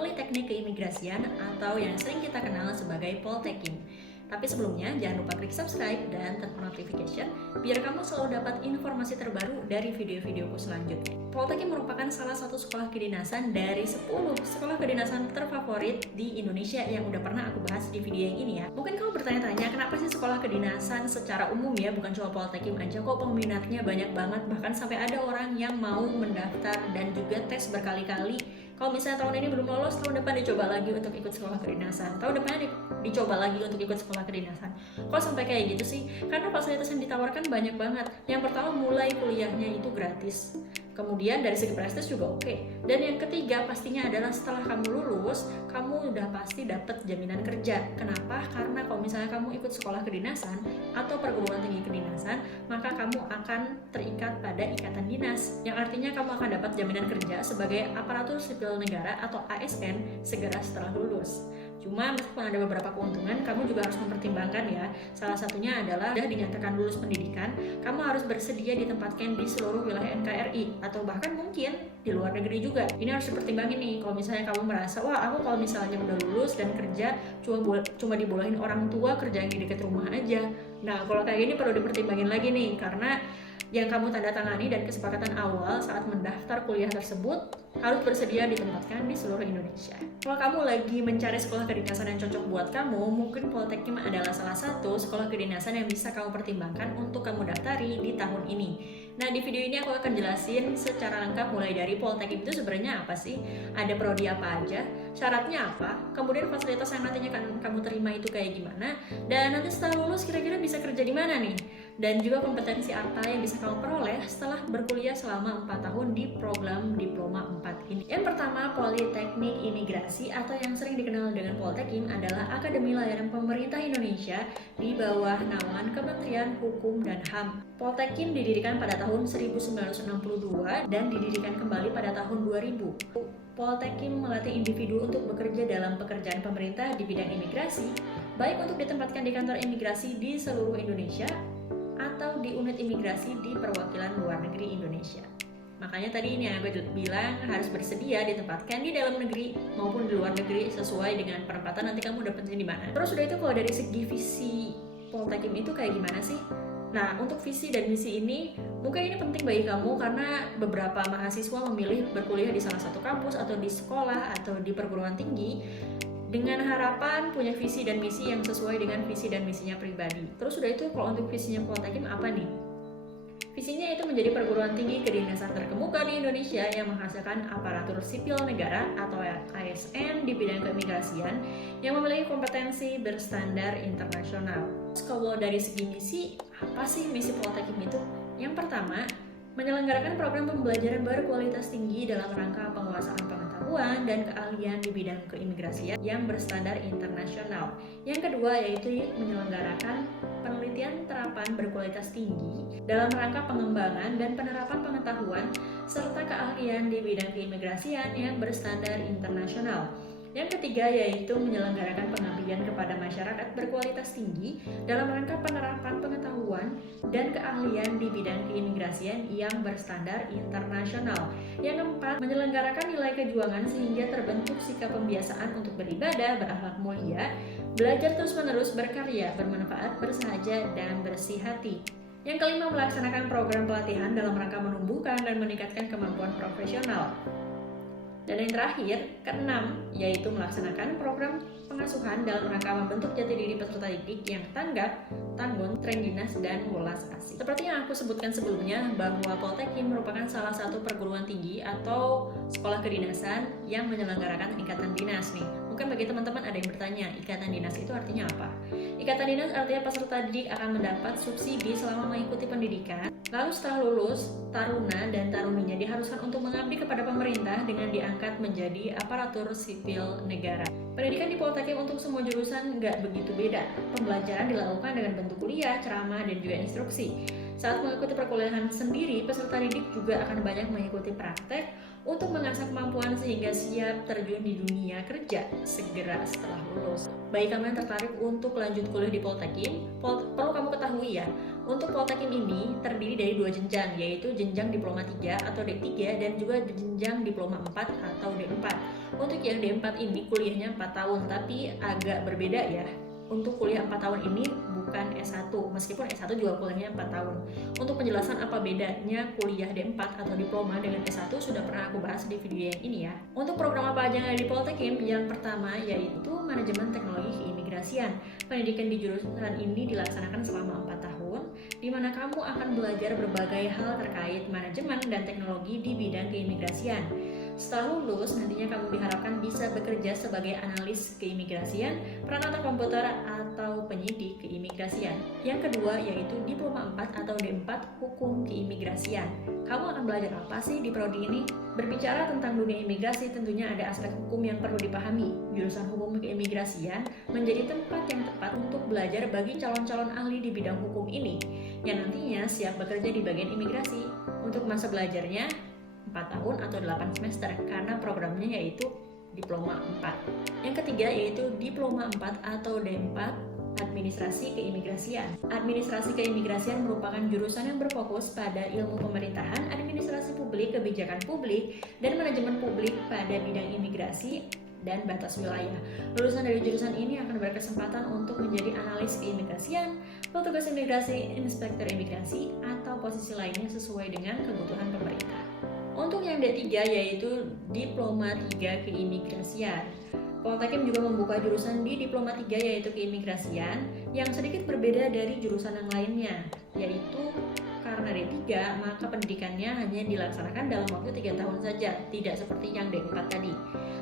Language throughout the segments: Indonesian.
Politeknik Keimigrasian atau yang sering kita kenal sebagai Poltekim. Tapi sebelumnya jangan lupa klik subscribe dan turn notification biar kamu selalu dapat informasi terbaru dari video-videoku selanjutnya. Poltekim merupakan salah satu sekolah kedinasan dari 10 sekolah kedinasan terfavorit di Indonesia yang udah pernah aku bahas di video yang ini ya. Mungkin kamu bertanya-tanya kenapa sih sekolah kedinasan secara umum ya, bukan cuma Poltekim aja kok peminatnya banyak banget, bahkan sampai ada orang yang mau mendaftar dan juga tes berkali-kali. Kalau misalnya tahun ini belum lolos, tahun depan dicoba lagi untuk ikut sekolah kedinasan. Tahun depan dicoba lagi untuk ikut sekolah kedinasan. Kok sampai kayak gitu sih? Karena fasilitas yang ditawarkan banyak banget. Yang pertama, mulai kuliahnya itu gratis. Kemudian dari segi prestis juga oke. Dan yang ketiga pastinya adalah setelah kamu lulus, kamu udah pasti dapat jaminan kerja. Kenapa? Karena kalau misalnya kamu ikut sekolah kedinasan atau perguruan tinggi kedinasan, maka kamu akan terikat pada ikatan dinas. Yang artinya kamu akan dapat jaminan kerja sebagai aparatur sipil negara atau ASN segera setelah lulus. Cuma meskipun ada beberapa keuntungan, kamu juga harus mempertimbangkan ya. Salah satunya adalah sudah dinyatakan lulus pendidikan, kamu harus bersedia ditempatkan di seluruh wilayah NKRI atau bahkan mungkin di luar negeri juga. Ini harus dipertimbangin nih. Kalau misalnya kamu merasa, wah aku kalau misalnya udah lulus dan kerja cuma dibolehin orang tua kerja yang di dekat rumah aja. Nah kalau kayak gini perlu dipertimbangin lagi nih, karena yang kamu tanda tangani dan kesepakatan awal saat mendaftar kuliah tersebut harus bersedia ditempatkan di seluruh Indonesia. Kalau kamu lagi mencari sekolah kedinasan yang cocok buat kamu, mungkin Poltekim adalah salah satu sekolah kedinasan yang bisa kamu pertimbangkan untuk kamu daftari di tahun ini. Nah, di video ini aku akan jelasin secara lengkap mulai dari Poltekim itu sebenarnya apa sih, ada prodi apa aja, syaratnya apa, kemudian fasilitas yang nantinya kamu terima itu kayak gimana, dan nanti setelah lulus kira-kira bisa kerja di mana nih, dan juga kompetensi apa yang bisa kamu peroleh setelah berkuliah selama 4 tahun di program Diploma 4 ini. Yang pertama, Politeknik Imigrasi atau yang sering dikenal dengan Poltekim adalah Akademi Layanan Pemerintah Indonesia di bawah naungan Kementerian Hukum dan HAM. Poltekim didirikan pada tahun 1962 dan didirikan kembali pada tahun 2000. Poltekim melatih individu untuk bekerja dalam pekerjaan pemerintah di bidang imigrasi, baik untuk ditempatkan di kantor imigrasi di seluruh Indonesia atau di unit imigrasi di perwakilan luar negeri Indonesia. Makanya tadi ini yang gue bilang harus bersedia ditempatkan di dalam negeri maupun di luar negeri sesuai dengan penempatan nanti kamu dapetin di mana. Terus udah itu kalau dari segi visi Poltekim itu kayak gimana sih? Nah, untuk visi dan misi ini mungkin ini penting bagi kamu karena beberapa mahasiswa memilih berkuliah di salah satu kampus atau di sekolah atau di perguruan tinggi dengan harapan punya visi dan misi yang sesuai dengan visi dan misinya pribadi. Terus udah itu kalau untuk visinya Poltekim apa nih? Visinya itu menjadi perguruan tinggi kedinasan terkemuka di Indonesia yang menghasilkan aparatur sipil negara atau ASN di bidang keimigrasian yang memiliki kompetensi berstandar internasional. Kalau dari segi misi, apa sih misi Poltekim itu? Yang pertama, menyelenggarakan program pembelajaran berkualitas tinggi dalam rangka penguasaan pengetahuan dan keahlian di bidang keimigrasian yang berstandar internasional. Yang kedua yaitu menyelenggarakan penelitian terapan berkualitas tinggi dalam rangka pengembangan dan penerapan pengetahuan serta keahlian di bidang keimigrasian yang berstandar internasional. Yang ketiga yaitu menyelenggarakan pengabdian kepada masyarakat berkualitas tinggi dalam rangka penerapan pengetahuan dan keahlian di bidang keimigrasian yang berstandar internasional. Yang keempat, menyelenggarakan nilai kejuangan sehingga terbentuk sikap pembiasaan untuk beribadah, berakhlak mulia, belajar terus-menerus, berkarya, bermanfaat, bersahaja, dan bersih hati. Yang kelima, melaksanakan program pelatihan dalam rangka menumbuhkan dan meningkatkan kemampuan profesional. Dan yang terakhir, keenam, yaitu melaksanakan program pengasuhan dalam rangka membentuk jati diri peserta didik yang tanggap, tanggung, dinas, dan welas asih. Seperti yang aku sebutkan sebelumnya, bahwa Poltekim merupakan salah satu perguruan tinggi atau sekolah kedinasan yang menyelenggarakan ikatan dinas nih. Mungkin bagi teman-teman ada yang bertanya, ikatan dinas itu artinya apa? Ikatan dinas artinya peserta didik akan mendapat subsidi selama mengikuti pendidikan. Lalu setelah lulus, taruna dan taruninya diharuskan untuk mengabdi kepada pemerintah dengan diangkat menjadi aparatur sipil negara. Pendidikan di Poltekim untuk semua jurusan nggak begitu beda. Pembelajaran dilakukan dengan bentuk kuliah, ceramah, dan juga instruksi. Saat mengikuti perkuliahan sendiri, peserta didik juga akan banyak mengikuti praktek untuk mengasah kemampuan sehingga siap terjun di dunia kerja segera setelah lulus. Bagi kamu yang tertarik untuk lanjut kuliah di Poltekim, perlu kamu ketahui ya, untuk Poltekim ini terdiri dari 2 jenjang, yaitu jenjang Diploma 3 atau D3 dan juga jenjang Diploma 4 atau D4. Untuk yang D4 ini kuliahnya 4 tahun, tapi agak berbeda ya. Untuk kuliah 4 tahun ini bukan S1, meskipun S1 juga kuliahnya 4 tahun. Untuk penjelasan apa bedanya kuliah D4 atau diploma dengan S1 sudah pernah aku bahas di video yang ini ya. Untuk program apa aja yang ada di Poltekim, yang pertama yaitu Manajemen Teknologi Keimigrasian. Pendidikan di jurusan ini dilaksanakan selama 4 tahun, di mana kamu akan belajar berbagai hal terkait manajemen dan teknologi di bidang keimigrasian. Setelah lulus, nantinya kamu diharapkan bisa bekerja sebagai analis keimigrasian, peranata komputer, atau penyidik keimigrasian. Yang kedua yaitu Diploma 4 atau D4 Hukum Keimigrasian. Kamu akan belajar apa sih di prodi ini? Berbicara tentang dunia imigrasi, tentunya ada aspek hukum yang perlu dipahami. Jurusan Hukum Keimigrasian menjadi tempat yang tepat untuk belajar bagi calon-calon ahli di bidang hukum ini, yang nantinya siap bekerja di bagian imigrasi. Untuk masa belajarnya 4 tahun atau 8 semester karena programnya yaitu Diploma 4. Yang ketiga yaitu Diploma 4 atau D4 Administrasi Keimigrasian. Administrasi Keimigrasian merupakan jurusan yang berfokus pada ilmu pemerintahan, administrasi publik, kebijakan publik, dan manajemen publik pada bidang imigrasi dan batas wilayah. Lulusan dari jurusan ini akan berkesempatan untuk menjadi analis keimigrasian, petugas imigrasi, inspektur imigrasi, atau posisi lainnya sesuai dengan kebutuhan pemerintah. Untuk yang D3 yaitu Diploma 3 Keimigrasian. Poltekim juga membuka jurusan di Diploma 3 yaitu Keimigrasian yang sedikit berbeda dari jurusan yang lainnya, yaitu karena D3 maka pendidikannya hanya dilaksanakan dalam waktu 3 tahun saja, tidak seperti yang D4 tadi.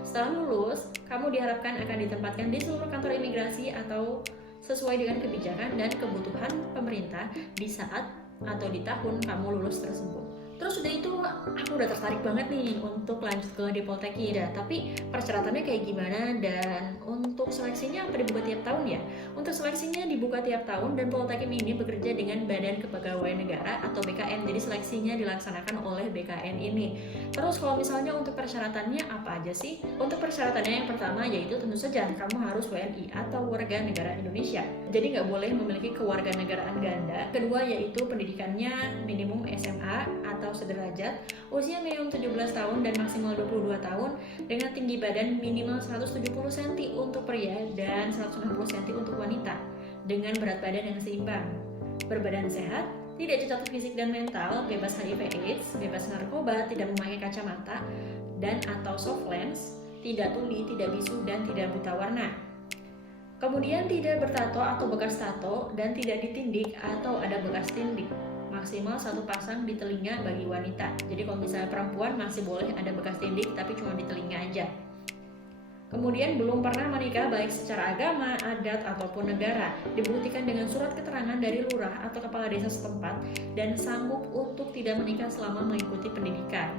Setelah lulus, kamu diharapkan akan ditempatkan di seluruh kantor imigrasi atau sesuai dengan kebijakan dan kebutuhan pemerintah di saat atau di tahun kamu lulus tersebut. Terus udah itu aku udah tertarik banget nih untuk lanjut ke di Poltekim ya. Tapi persyaratannya kayak gimana dan untuk seleksinya apa dibuka tiap tahun ya? Untuk seleksinya dibuka tiap tahun dan Poltekim ini bekerja dengan Badan Kepegawaian Negara atau BKN. Jadi seleksinya dilaksanakan oleh BKN ini. Terus kalau misalnya untuk persyaratannya apa aja sih? Untuk persyaratannya yang pertama yaitu tentu saja kamu harus WNI atau warga negara Indonesia. Jadi nggak boleh memiliki kewarganegaraan ganda. Kedua yaitu pendidikannya minimum SMA atau sederajat, usia minimum 17 tahun dan maksimal 22 tahun dengan tinggi badan minimal 170 cm untuk pria dan 160 cm untuk wanita dengan berat badan yang seimbang, berbadan sehat, tidak cacat fisik dan mental, bebas HIV/AIDS, bebas narkoba, tidak memakai kacamata dan atau soft lens, tidak tuli, tidak bisu dan tidak buta warna. Kemudian tidak bertato atau bekas tato dan tidak ditindik atau ada bekas tindik. Maksimal 1 pasang di telinga bagi wanita. Jadi kalau misalnya perempuan masih boleh ada bekas tindik tapi cuma di telinga aja. Kemudian belum pernah menikah baik secara agama, adat ataupun negara. Dibuktikan dengan surat keterangan dari lurah atau kepala desa setempat dan sanggup untuk tidak menikah selama mengikuti pendidikan.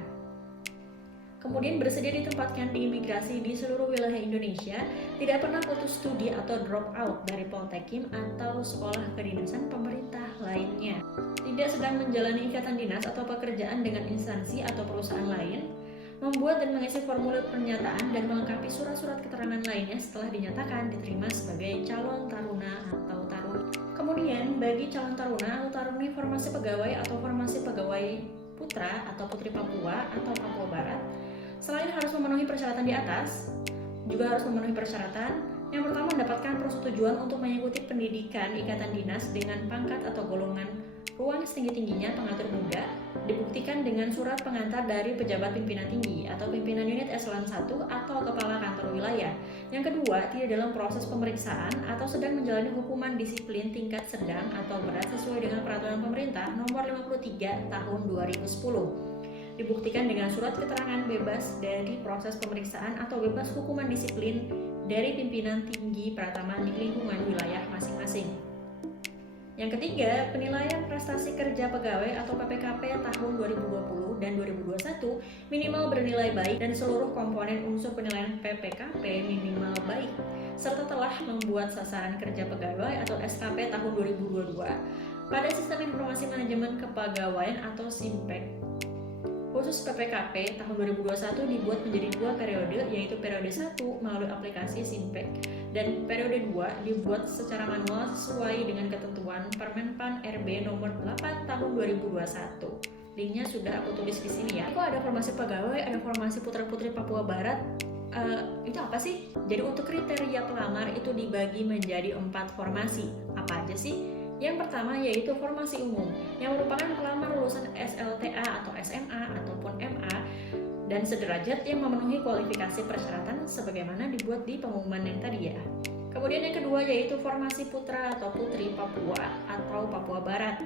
Kemudian bersedia ditempatkan di imigrasi di seluruh wilayah Indonesia, tidak pernah putus studi atau drop out dari Poltekim atau sekolah kedinasan pemerintah lainnya. Tidak sedang menjalani ikatan dinas atau pekerjaan dengan instansi atau perusahaan lain, membuat dan mengisi formulir pernyataan dan melengkapi surat-surat keterangan lainnya setelah dinyatakan diterima sebagai calon taruna atau taruni. Kemudian bagi calon taruna atau taruni formasi pegawai atau formasi pegawai putra atau putri Papua atau Papua Barat, selain harus memenuhi persyaratan di atas, juga harus memenuhi persyaratan yang pertama mendapatkan persetujuan untuk mengikuti pendidikan ikatan dinas dengan pangkat atau golongan ruang setinggi-tingginya pengatur muda, dibuktikan dengan surat pengantar dari pejabat pimpinan tinggi atau pimpinan unit eselon 1 atau kepala kantor wilayah. Yang kedua, tidak dalam proses pemeriksaan atau sedang menjalani hukuman disiplin tingkat sedang atau berat sesuai dengan peraturan pemerintah nomor 53 tahun 2010. Dibuktikan dengan surat keterangan bebas dari proses pemeriksaan atau bebas hukuman disiplin dari pimpinan tinggi pratama di lingkungan wilayah masing-masing. Yang ketiga, penilaian prestasi kerja pegawai atau PPKP tahun 2020 dan 2021 minimal bernilai baik dan seluruh komponen unsur penilaian PPKP minimal baik, serta telah membuat sasaran kerja pegawai atau SKP tahun 2022 pada Sistem Informasi Manajemen Kepegawaian atau SIMPEK. Khusus PPKP tahun 2021 dibuat menjadi 2 periode, yaitu periode 1 melalui aplikasi SIMPEK dan periode 2 dibuat secara manual sesuai dengan ketentuan Permenpan RB nomor 8 tahun 2021. Linknya sudah aku tulis di sini ya. Kok ada formasi pegawai, ada formasi putra-putri Papua Barat, Itu apa sih? Jadi untuk kriteria pelamar itu dibagi menjadi 4 formasi. Apa aja sih? Yang pertama yaitu formasi umum, yang merupakan pelamar lulusan SLTA atau SMA ataupun MA dan sederajat yang memenuhi kualifikasi persyaratan sebagaimana dibuat di pengumuman yang tadi ya. Kemudian yang kedua yaitu formasi putra atau putri Papua atau Papua Barat,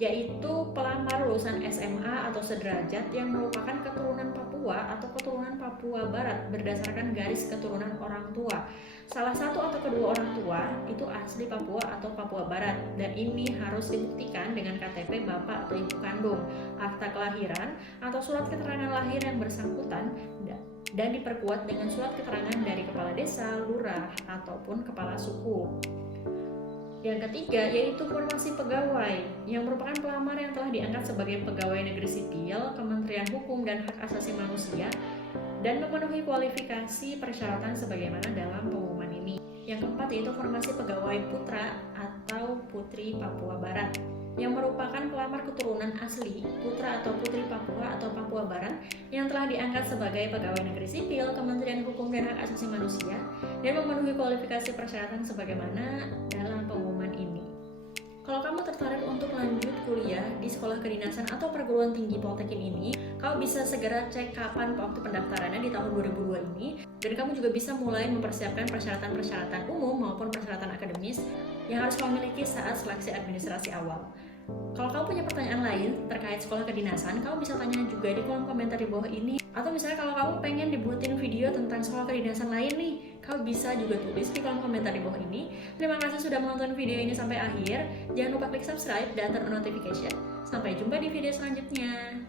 yaitu pelamar lulusan SMA atau sederajat yang merupakan keturunan Papua atau keturunan Papua Barat berdasarkan garis keturunan orang tua. Salah satu atau kedua orang tua itu asli Papua atau Papua Barat, dan ini harus dibuktikan dengan KTP bapak atau ibu kandung, akta kelahiran atau surat keterangan lahir yang bersangkutan, dan diperkuat dengan surat keterangan dari kepala desa, lurah, ataupun kepala suku. Yang ketiga yaitu formasi pegawai, yang merupakan pelamar yang telah diangkat sebagai pegawai negeri sipil, Kementerian Hukum dan Hak Asasi Manusia, dan memenuhi kualifikasi persyaratan sebagaimana dalam pengumuman ini. Yang keempat yaitu formasi pegawai putra atau putri Papua Barat, yang merupakan pelamar keturunan asli putra atau putri Papua atau Papua Barat yang telah diangkat sebagai pegawai negeri sipil, Kementerian Hukum dan Hak Asasi Manusia, dan memenuhi kualifikasi persyaratan sebagaimana dalam pengumuman ini. Kalau kamu tertarik untuk lanjut kuliah di sekolah kedinasan atau perguruan tinggi Poltekim ini, kamu bisa segera cek kapan waktu pendaftarannya di tahun 2002 ini, dan kamu juga bisa mulai mempersiapkan persyaratan-persyaratan umum maupun persyaratan akademis yang harus kamu miliki saat seleksi administrasi awal. Kalau kamu punya pertanyaan lain terkait sekolah kedinasan, kamu bisa tanya juga di kolom komentar di bawah ini. Atau misalnya kalau kamu pengen dibuatin video tentang sekolah kedinasan lain nih, kamu bisa juga tulis di kolom komentar di bawah ini. Terima kasih sudah menonton video ini sampai akhir. Jangan lupa klik subscribe dan turn on notification. Sampai jumpa di video selanjutnya.